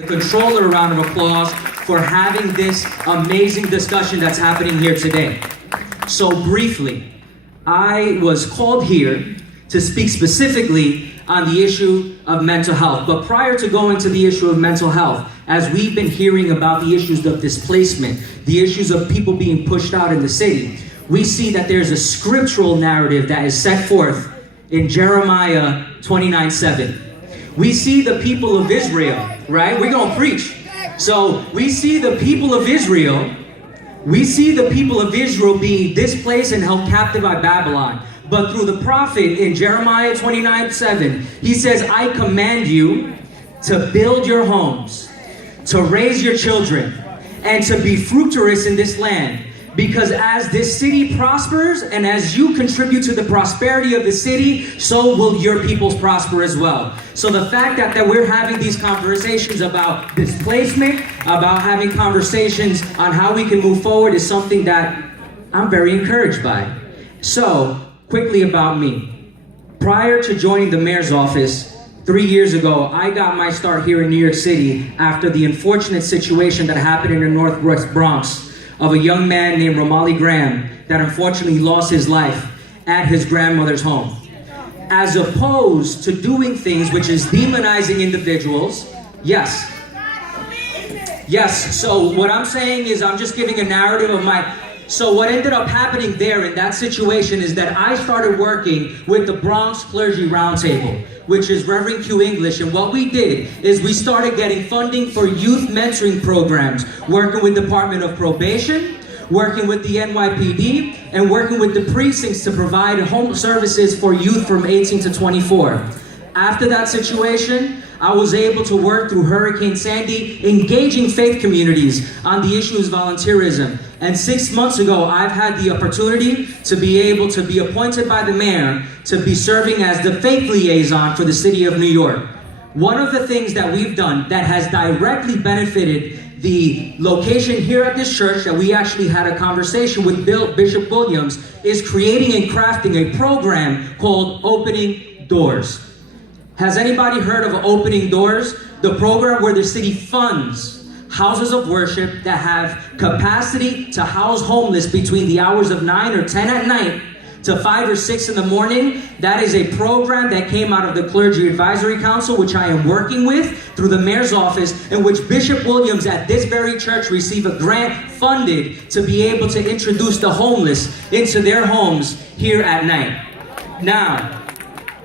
The controller a round of applause for having this amazing discussion that's happening here today. So briefly, I was called here to speak specifically on the issue of mental health. But prior to going to the issue of mental health, as we've been hearing about the issues of displacement, the issues of people being pushed out in the city, we see that there's a scriptural narrative that is set forth in Jeremiah 29:7. We see the people of Israel, right? We're gonna preach. So we see the people of Israel, being displaced and held captive by Babylon. But through the prophet in Jeremiah 29:7, he says, I command you to build your homes, to raise your children, and to be fruitful in this land. Because as this city prospers and as you contribute to the prosperity of the city, so will your peoples prosper as well. So the fact that we're having these conversations about displacement, about having conversations on how we can move forward is something that I'm very encouraged by. So, quickly about me. Prior to joining the mayor's office 3 years ago, I got my start here in New York City after the unfortunate situation that happened in the Northwest Bronx of a young man named Romali Graham that unfortunately lost his life at his grandmother's home. As opposed to doing things which is demonizing individuals, yes, so what I'm saying is I'm just giving a narrative of so what ended up happening there in that situation is that I started working with the Bronx Clergy Roundtable, which is Reverend Q English, and what we did is we started getting funding for youth mentoring programs, working with Department of Probation, working with the NYPD, and working with the precincts to provide home services for youth from 18 to 24. After that situation, I was able to work through Hurricane Sandy, engaging faith communities on the issues of volunteerism. And 6 months ago, I've had the opportunity to be able to be appointed by the mayor to be serving as the faith liaison for the city of New York. One of the things that we've done that has directly benefited the location here at this church, that we actually had a conversation with Bishop Williams, is creating and crafting a program called Opening Doors. Has anybody heard of Opening Doors? The program where the city funds houses of worship that have capacity to house homeless between the hours of 9 or 10 at night to 5 or 6 in the morning. That is a program that came out of the Clergy Advisory Council, which I am working with through the mayor's office, in which Bishop Williams at this very church received a grant funded to be able to introduce the homeless into their homes here at night. Now,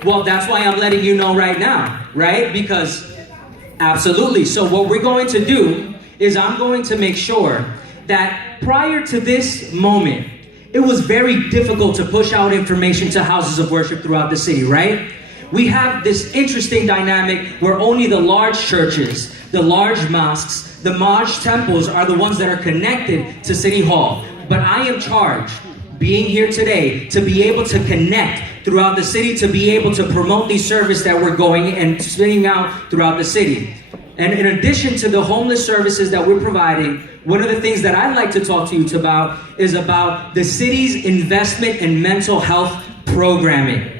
well, that's why I'm letting you know right now, right? Because, absolutely. So what we're going to do is I'm going to make sure that prior to this moment, it was very difficult to push out information to houses of worship throughout the city, right? We have this interesting dynamic where only the large churches, the large mosques, the large temples are the ones that are connected to City Hall. But I am charged, being here today, to be able to connect throughout the city, to be able to promote these services that we're going and spinning out throughout the city. And in addition to the homeless services that we're providing, one of the things that I'd like to talk to you about is about the city's investment in mental health programming.